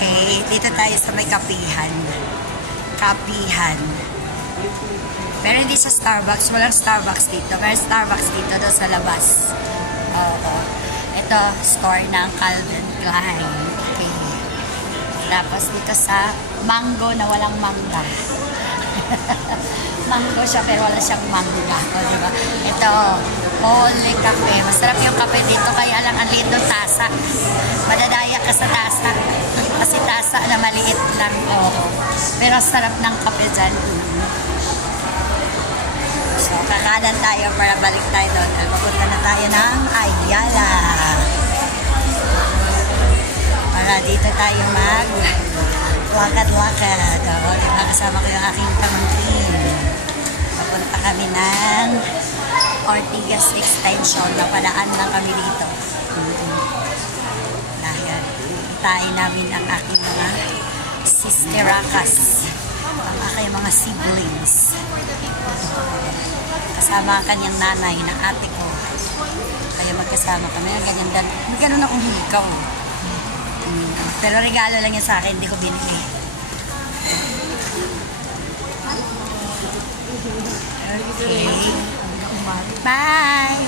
Okay, dito tayo sa may kapihan. Kapihan. Pero hindi sa Starbucks. Walang Starbucks dito. Pero Starbucks dito doon sa labas. Oo. Ito, store ng Calvin Klein. Okay. Tapos dito sa mango na walang mangga. Mango siya pero wala siyang mangga. O, diba? Ito, Ole Cafe. Masarap yung kape dito. Kaya lang ang liit ng tasa. Madadaya ka sa tasa. Kasi tasa na maliit lang. Oo. Pero sarap ng kape dyan. So, kakanan tayo para balik tayo doon. Papunta na tayo ng Ayala. Para dito tayo lakad-lakad. O, diba? Kasama ko yung aking pamangkin. Papunta kami ng Ortigas Extension. Napadaan lang kami dito. Dahil tayo namin ang aking mga sisterakas. Ang aking mga siblings. Kasama ang kanyang nanay na ate ko. Kaya magkasama kami. Ganyan akong hikaw. Pero regalo lang yan sa akin. Hindi ko binili. Okay. Bye!